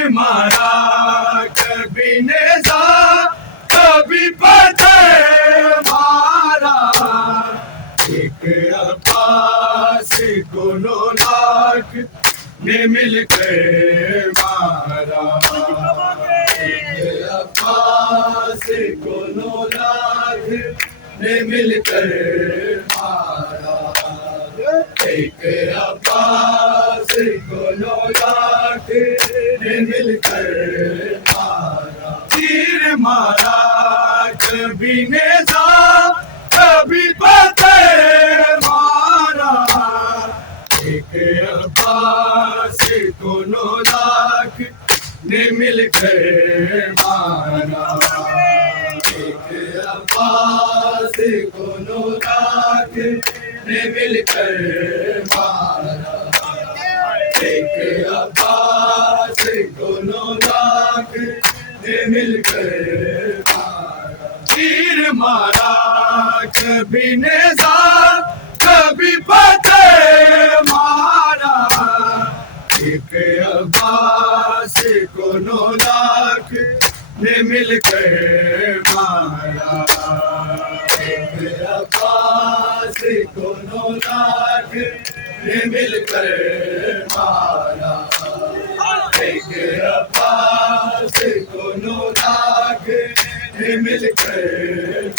तीर मारा कभी नेजा कभी पत्थर मारा, एक अब्बास को 9 लाख ने मिलकर मारा, एक अब्बास को 9 लाख ने मिलकर मारा, एक अब्बास को 9 लाख ने मिलकर मारा। तीर मारा कभी नेजा कभी पत्थर मारा, एक अब्बास को 9 लाख ने मिलकर मारा, एक अब्बास को 9 लाख ने मिलकर मारा, एक अब्बास को 9 लाख ने मिलकर मारा। तीर मारा कभी नेजा कभी पत्थर मारा, एक अब्बास को 9 लाख ने मिलकर मारा, एक अब्बास को 9 लाख ने मिलकर मारा, एक अब्बास को 9 लाख ने मिलकर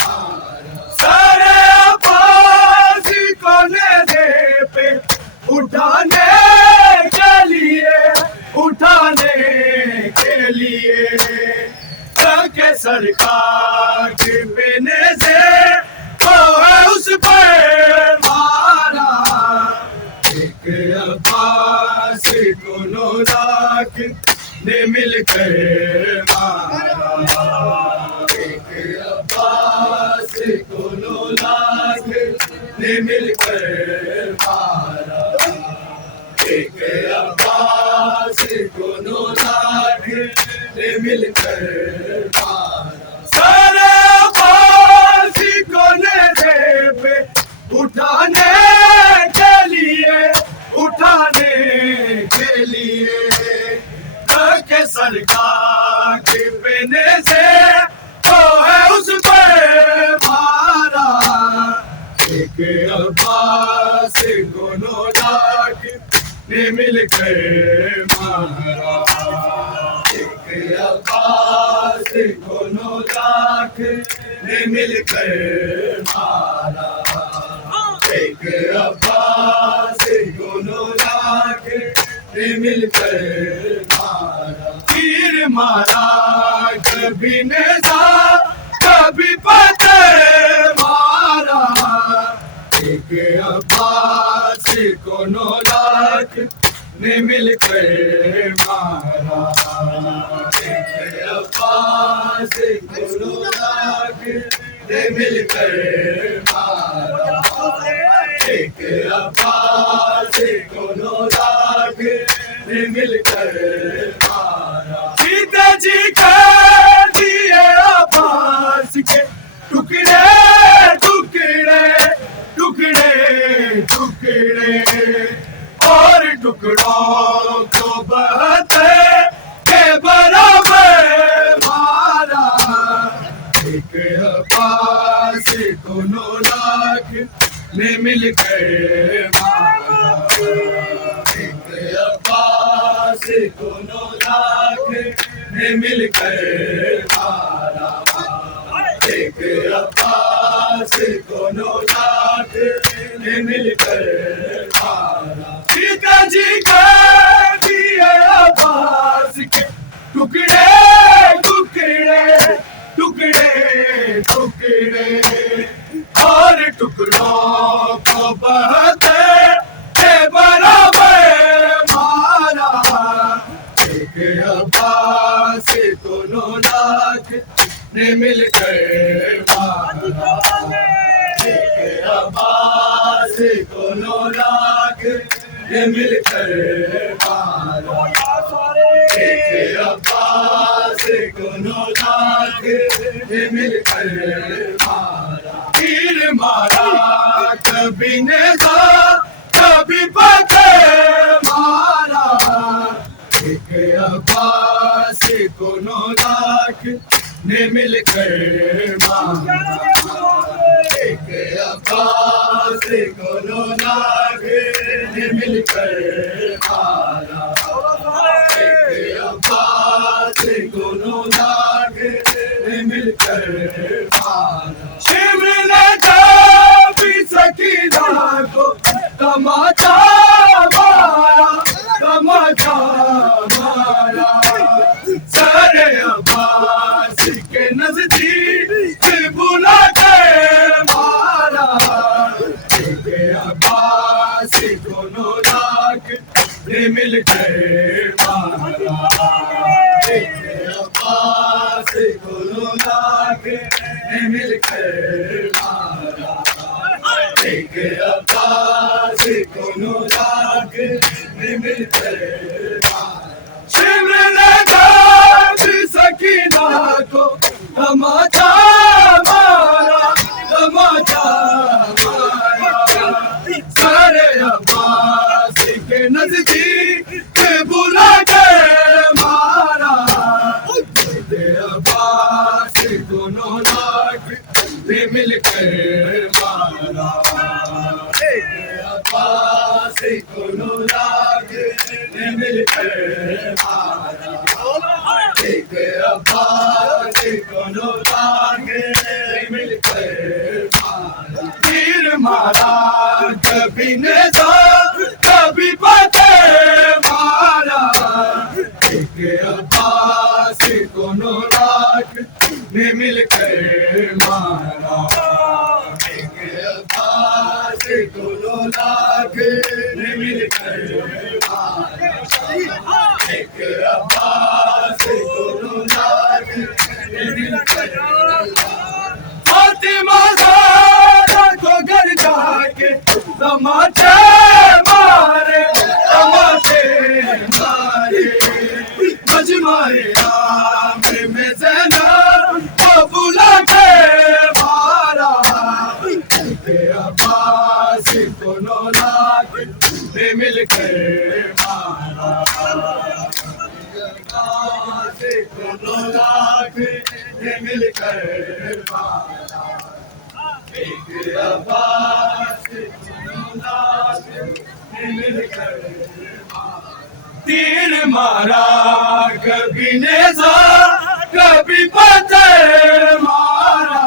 मारा। सारे अब्बास को नेज़े पे उठाने के लिए के सरकार के नेज़े तो है उस पर मारा, एक अब्बास को 9 लाख ने मिलकर मारा, एक अब्बास को 9 लाख ने मिलकर मारा, एक अब्बास को 9 लाख ने मिलकर मारा। सारे अब्बास को नेज़े पे उठाने के लिए के सरकार के नेज़े तो है उस पर मारा, एक अब्बास को 9 लाख ने मिलकर मारा, एक अब्बास को 9 लाख ने मिलकर मारा, एक अब्बास को 9 लाख ने मिलकर मारा। तीर मारा कभी नेज़ा कभी पत्थर मारा, एक अब्बास को 9 लाख ने मिलकर मारा, एक अब्बास को 9 लाख ने मिलकर मारा, एक अब्बास को 9 लाख ने मिलकर मारा। पिताजी कर दिए अब्बास के टुकड़े टुकड़े टुकड़े टुकड़े, और टुकड़ों को 72 के बराबर मारा, एक अब्बास को 9 लाख ने मिलकर मारा, एक अब्बास को 9 लाख ने मिलकर मारा, एक अब्बास को 9 लाख ने मिलकर मारा। पिताजी कर दिए अब्बास के टुकड़े टुकड़े टुकड़े टुकड़े, और टुकड़ों को 72 के बराबर मारा, एक अब्बास को 9 लाख ने मिलकर मारा, एक अब्बास को 9 लाख ने मिलकर मारा, एक अब्बास को 9 लाख ने मिलकर मारा। तीर मारा कभी नेज़ा कभी पत्थर मारा, एक अब्बास अब्बास को 9 लाख ने मिलकर मारा। एक अब्बास को 9 लाख ने मिलकर मारा। एक अब्बास को 9 लाख ने मिलकर मारा। शिमर ने भी सकीना को तमाचा मारा, तमाचा मारा। सारे अब्बास के नजदीक बुला कर मारा। एक अब्बास को 9 लाख ने मिलकर मारा। एक अब्बास को 9 लाख ने मिलकर मारा। एक अब्बास को 9 लाख ने मिलकर मारा। शिमर ने भी सकीना को तमाचा मारा, तमाचा मारा। सारे अब्बास के नजदीक बुला कर मारा। एक अब्बास को 9 लाख ने मिलकर मारा। एक अब्बास को 9 लाख ने मिलकर मारा। एक अब्बास को 9 लाख ने मिलकर मारा। तीर मारा कभी नेज़ा कभी पत्थर मारा। एक अब्बास को 9 लाख ने मिलकर मारा। एक अब्बास को 9 लाख ने मिलकर मारा। एक अब्बास को 9 लाख ने मिलकर मारा। फातिमा ज़हरा को घर जाके तमाचे मारे, तमाचे मारे। मजमाए आमिर में ज़ैनब को बुला के मारा। एक अब्बास को 9 लाख ने मिलकर मारा। अब्बास को 9 लाख ने मिलकर मारा। एक अब्बास को 9 लाख ने मिलकर मारा। तीर मारा कभी नेज़ा कभी पत्थर मारा।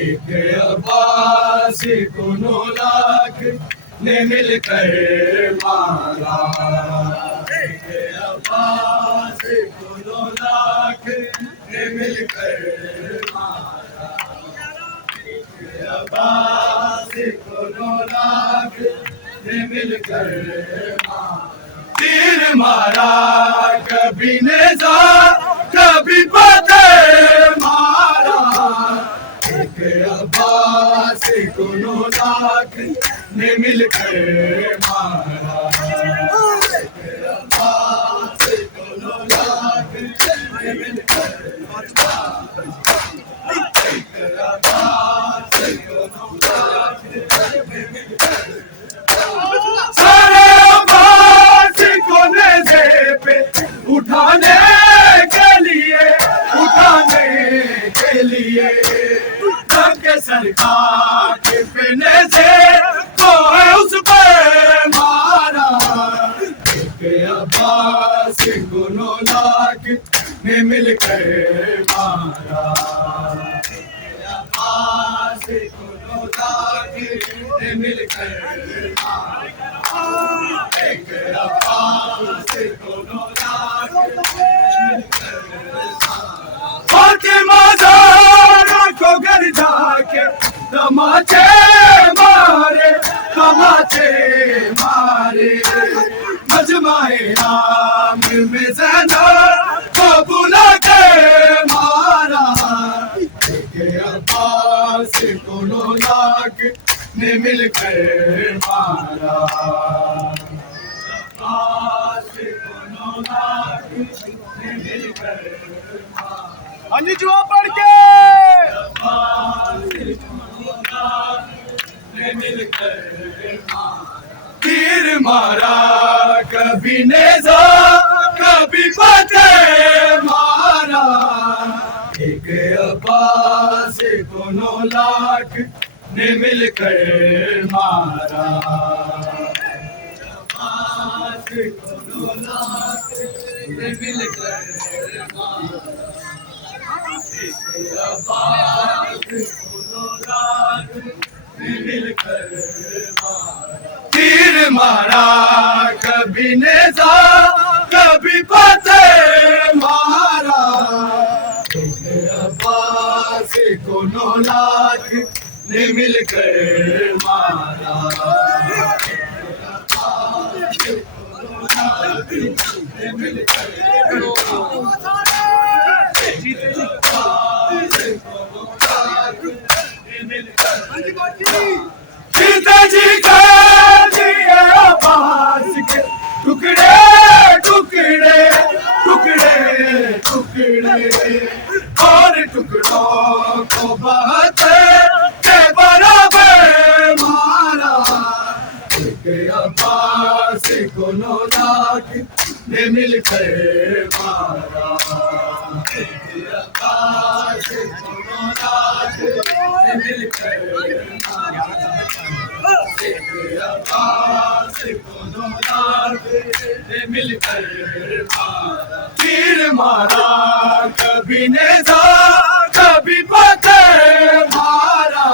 एक अब्बास को 9 लाख ने मिलकर मारा। एक अब्बास को 9 लाख ने मिलकर मारा। एक अब्बास को 9 लाख ने मिलकर मारा। तीर मारा कभी नेज़ा कभी पत्थर मारा। एक अब्बास को 9 लाख ने मिलकर मारा। एक अब्बास को 9 लाख ने मिलकर मारा। एक अब्बास को 9 लाख ने मिलकर मारा। सारे अब्बास को नेज़े पे उठाने के लिए, उठाने के लिए के सरकार पे नेज़े को है उस पे मारा। एक अब्बास को 9 लाख ने मिलकर मारा। एक अब्बास को 9 लाख ने मिलकर मारा। एक अब्बास को 9 लाख ने मिलकर मारा। फातिमा ज़हरा को घर जाके तमाचे मारे, तमाचे मारे। मजमाए आमिर में ज़ैनब को बुला के मारा। एक अब्बास को 9 लाख ने मिलकर मारा। अब्बास को 9 लाख ने मिलकर मारा। अन्य जवाब पढ़ के तीर मारा कभी नेज़ा कभी पत्थर लाख ने मिलकर मारा। अब्बास को 9 लाख ने मिलकर मारा। अब्बास को 9 लाख ने मिलकर मारा। तीर मारा कभी नेज़ा कभी फतेह मारा। अब्बास को 9 लाख ने मिलकर मारा। अब्बास को 9 लाख ने मिलकर मारा। जीते जी कर दिए अब्बास के टुकड़े टुकड़े टुकड़े टुकड़े और टुकड़ों को बहते के बराबर मारा। अब्बास को 9 लाख ने मिलकर मारा। अब्बास को 9 लाख ने मिलकर मारा। अब्बास को 9 लाख ने मिलकर मारा। तीर मारा कभी नेज़ा कभी फतेह मारा।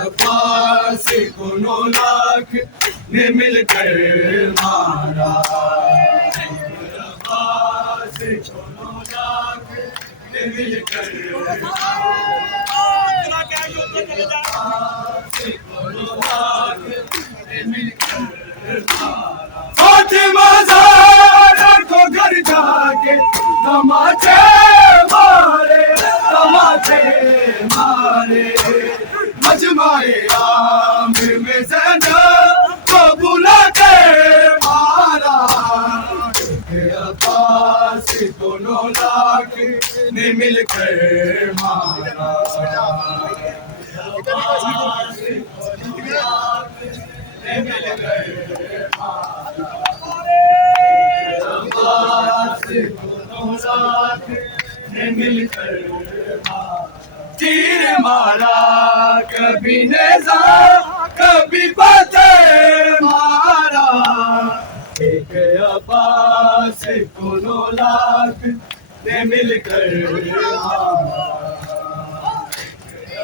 अब्बास को 9 लाख ने मिलकर मारा। अब्बास को 9 लाख ने मिलकर फातिमा ज़हरा को घर जाके तमाचे मारे तमाचे मारे। मजमाए आमिर में ज़ैनब को बुला के मारा। अब्बास को 9 लाख ने मिलकर मारा। अब्बास को 9 लाख ने मिलकर मारा। अब्बास को 9 लाख ने मिलकर मारा। तीर मारा कभी नेज़ा कभी फतेह मारा। अब्बास को 9 लाख ने मिलकर मारा।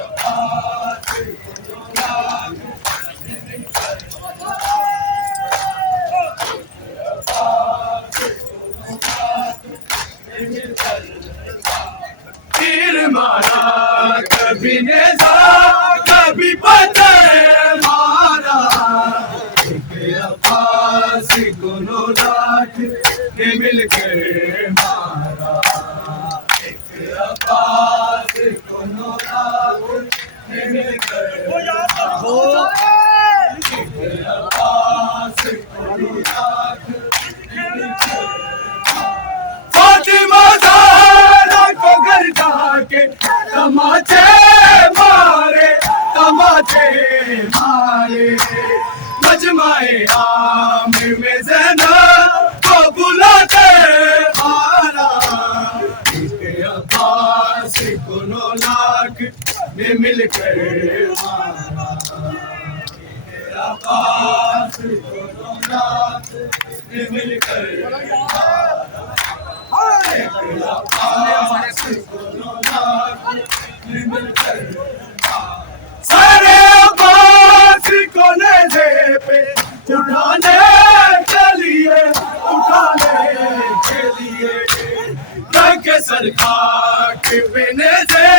अब्बास को 9 लाख ने मिलकर तीर मारा कभी नेज़ा कभी फतेह मारा। अब्बास को 9 लाख ने मिलकर मारा। अब्बास को 9 लाख ने मिलकर मारा। अब्बास को 9 लाख ने मिलकर फातिमा ज़हरा को घर जाके तमाचे मारे तमाचे मारे। मजमाए आमिर में ज़ैनब को बुला के मारा। अब्बास को 9 लाख ने मिलकर मारा। अब्बास को 9 लाख ने मिलकर मारा। अब्बास को 9 लाख ने मिलकर सारे अब्बास को नेज़े पे उठाने के लिए रंग सर खाक पे नेज़े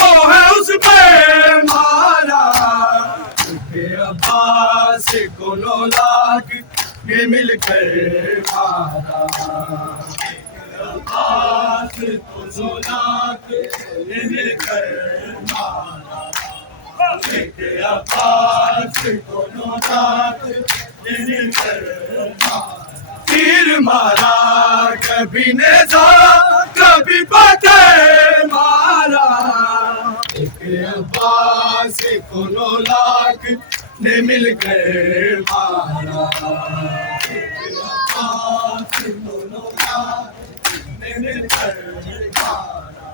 को है उस पे मारा। अब्बास को 9 लाख ने मिलकर मारा। अब्बास को 9 लाख ने मिलकर मारा। अब्बास को 9 लाख ने मिलकर मारा। तीर मारा कभी नेज़ा कभी फतेह मारा। अब्बास को 9 लाख ने मिलकर मारा। अब्बास को 9 लाख ने मिलकर मारा।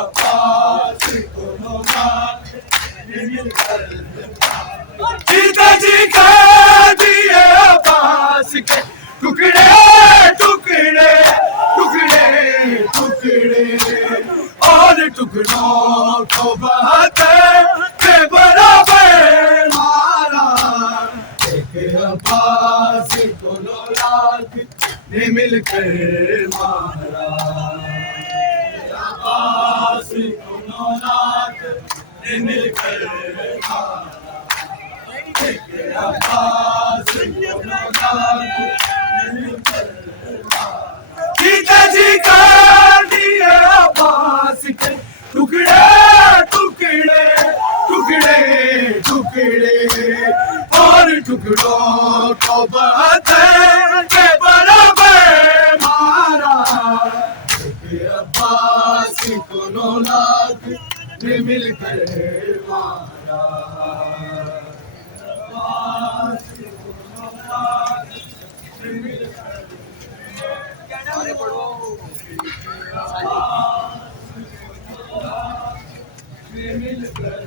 अब्बास जी कर दिए अब्बास के टुकड़े टुकड़े टुकड़े टुकड़े और टुकड़ों को बहते के बराबर मारा। एक अब्बास को 9 लाख ने मिलकर मारा। अब्बास को 9 लाख ने मिलकर मारा। अब्बास को 9 लाख ने मिलकर मारा। जी कर दिए अब्बास के टुकड़े टुकड़े टुकड़े टुकड़े और टुकड़ों को बहते के बराबर मारा। अब्बास को 9 लाख ने मिलकर मारा। अब्बास को 9 लाख ने मिलकर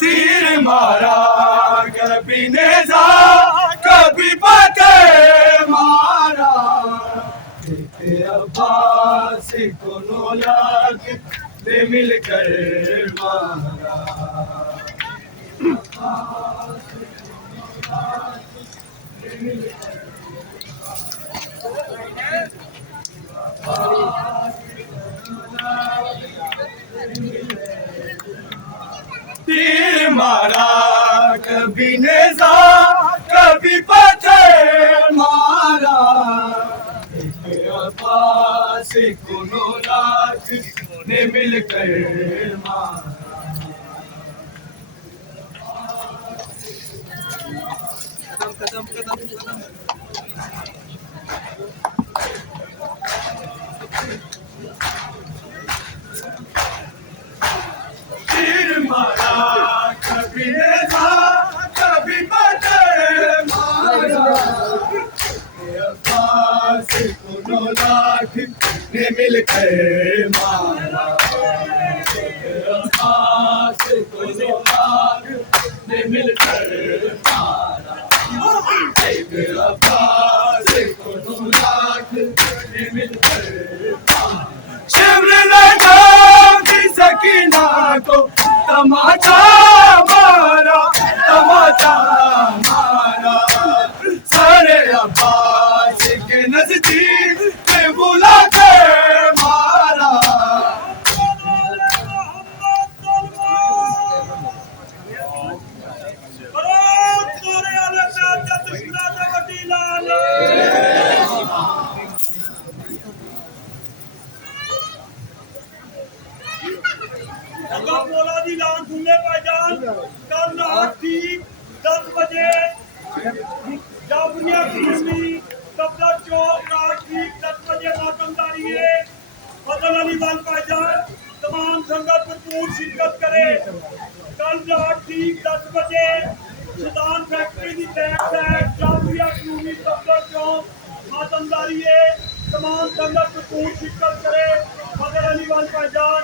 तीर मारा कभी नेज़ा कभी पत्थर मारा। अब्बास को 9 लाख ने मिलकर मारा। तीर मारा कभी नेज़ा कभी पत्थर मारा। अब्बास को 9 लाख ने मिलकर मारा। तीर मारा कभी नेज़ा कभी पत्थर मारा। अब्बास को 9 लाख ने मिलकर मारा। अब्बास को 9 लाख ने मिलकर मारा। अब्बास को 9 लाख ने मिलकर मारा। शिमर लगा सकीना को तमाचा मारा तमाचा मारा। सारे अब्बास के नजदीक में बुला कर मारा। कल रात ठीक 10 बजे जाफरिया कॉलोनी कब्जा चौक रात ठीक 10 बजे मातमदारी है। फजल अली वाल भाईजान तमाम संगत भरपूर शिरकत करे। कल रात ठीक 10 बजे सुल्तान फैक्ट्री की बैक साइड जाफरिया कॉलोनी कब्जा चौक मातमदारी है। तमाम संगत भरपूर शिरकत करे। फजल अली वाल भाईजान